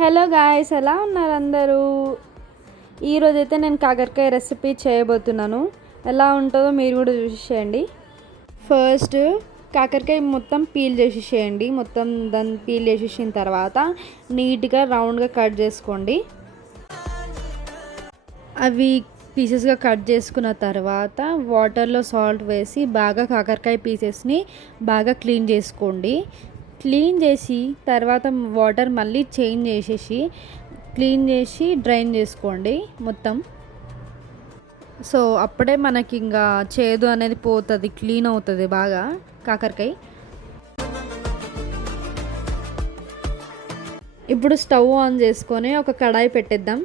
Hello guys, ఎలా ఉన్నారు అందరూ? ఈరోజైతే నేను కాకరకాయ రెసిపీ చేయబోతున్నాను. ఎలా ఉంటుందో మీరు కూడా చూసేయండి. ఫస్ట్ కాకరకాయ మొత్తం పీల్ చేసేసేయండి. మొత్తం దాన్ని పీల్ చేసేసిన తర్వాత నీట్గా రౌండ్గా కట్ చేసుకోండి. అవి పీసెస్గా కట్ చేసుకున్న తర్వాత వాటర్లో సాల్ట్ వేసి బాగా కాకరకాయ పీసెస్ని బాగా క్లీన్ చేసుకోండి. క్లీన్ చేసి తర్వాత వాటర్ మళ్ళీ చేంజ్ చేసేసి క్లీన్ చేసి డ్రైన్ చేసుకోండి మొత్తం. సో అప్పుడే మనకి ఇంకా చేదు అనేది పోతుంది, క్లీన్ అవుతుంది బాగా కాకరకాయ. ఇప్పుడు స్టవ్ ఆన్ చేసుకొని ఒక కడాయి పెట్టేద్దాం.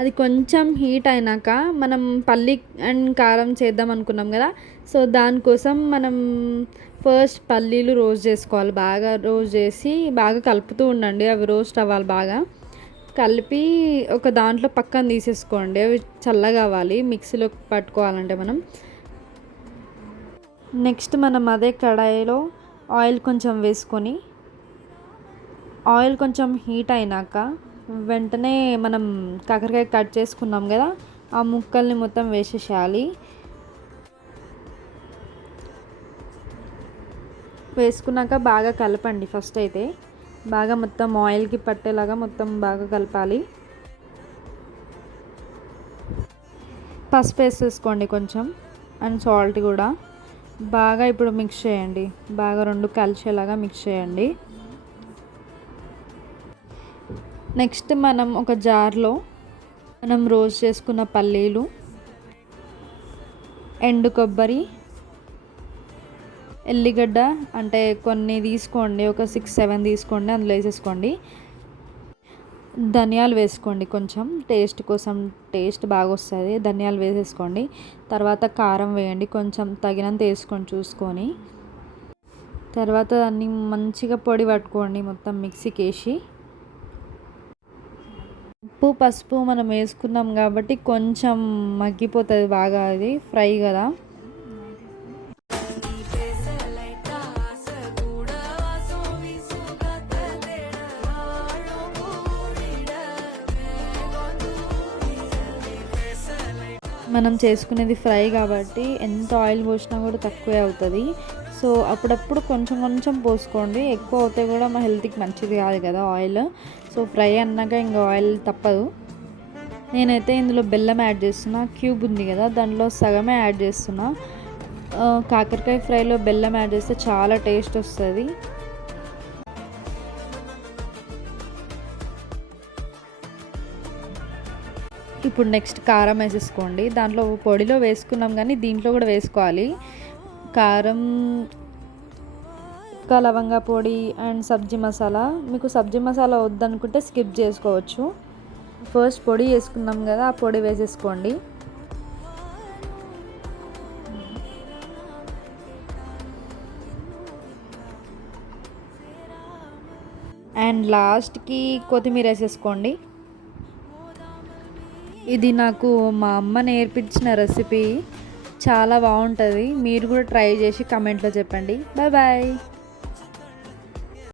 అది కొంచెం హీట్ అయినాక మనం పల్లి అండ్ కారం చేద్దాం అనుకున్నాం కదా. సో దానికోసం మనం ఫస్ట్ పల్లీలు రోస్ట్ చేసుకోవాలి. బాగా రోస్ట్ చేసి బాగా కలుపుతూ ఉండండి. అవి రోస్ట్ అవ్వాలి. బాగా కలిపి ఒక దాంట్లో పక్కన తీసేసుకోండి. అవి చల్లగా అవ్వాలి, మిక్సీలో పట్టుకోవాలంటే మనం. నెక్స్ట్ మనం అదే కడాయిలో ఆయిల్ కొంచెం వేసుకొని ఆయిల్ కొంచెం హీట్ అయినాక వెంటనే మనం కాకరకాయ కట్ చేసుకున్నాం కదా, ఆ ముక్కల్ని మొత్తం వేసేసేయాలి. వేసుకున్నాక బాగా కలపండి. ఫస్ట్ అయితే బాగా మొత్తం ఆయిల్కి పట్టేలాగా మొత్తం బాగా కలపాలి. పసుపు వేసేసుకోండి కొంచెం, అండ్ సాల్ట్ కూడా. బాగా ఇప్పుడు మిక్స్ చేయండి. బాగా రెండు కలిసేలాగా మిక్స్ చేయండి. నెక్స్ట్ మనం ఒక జార్లో మనం రోస్ట్ చేసుకున్న పల్లీలు, ఎండు కొబ్బరి, ఎల్లిగడ్డ అంటే కొన్ని తీసుకోండి, ఒక 6-7 తీసుకోండి, అందులో వేసేసుకోండి. ధనియాలు వేసుకోండి కొంచెం, టేస్ట్ కోసం, టేస్ట్ బాగా వస్తుంది. ధనియాలు వేసేసుకోండి. తర్వాత కారం వేయండి, కొంచెం తగినంత వేసుకొని చూసుకొని. తర్వాత దాన్ని మంచిగా పొడి పట్టుకోండి మొత్తం మిక్సీకి వేసి. ఉప్పు పసుపు మనం వేసుకున్నాం కాబట్టి కొంచెం మగ్గిపోతుంది బాగా, అది ఫ్రై కదా. మనం చేసుకునేది ఫ్రై కాబట్టి ఎంత ఆయిల్ పోసినా కూడా తక్కువే అవుతుంది. సో అప్పుడప్పుడు కొంచెం కొంచెం పోసుకోండి. ఎక్కువ అవుతే కూడా మా హెల్త్కి మంచిది కాదు కదా ఆయిల్. సో ఫ్రై అన్నాక ఇంకా ఆయిల్ తప్పదు. నేనైతే ఇందులో బెల్లం యాడ్ చేస్తున్నా. క్యూబ్ ఉంది కదా, దాంట్లో సగమే యాడ్ చేస్తున్నా. కాకరకాయ ఫ్రైలో బెల్లం యాడ్ చేస్తే చాలా టేస్ట్ వస్తుంది. ఇప్పుడు నెక్స్ట్ కారం వేసేసుకోండి. దాంట్లో పొడిలో వేసుకున్నాం కానీ దీంట్లో కూడా వేసుకోవాలి కారం. లవంగా పొడి అండ్ సబ్జీ మసాలా. మీకు సబ్జీ మసాలా వద్దనుకుంటే స్కిప్ చేసుకోవచ్చు. ఫస్ట్ పొడి వేసుకున్నాం కదా, ఆ పొడి వేసేసుకోండి. అండ్ లాస్ట్కి కొత్తిమీర వేసేసుకోండి. ఇది నాకు మా అమ్మ నేర్పించిన రెసిపీ. చాలా బాగుంటుంది. మీరు కూడా ట్రై చేసి కమెంట్లో చెప్పండి. Bye bye.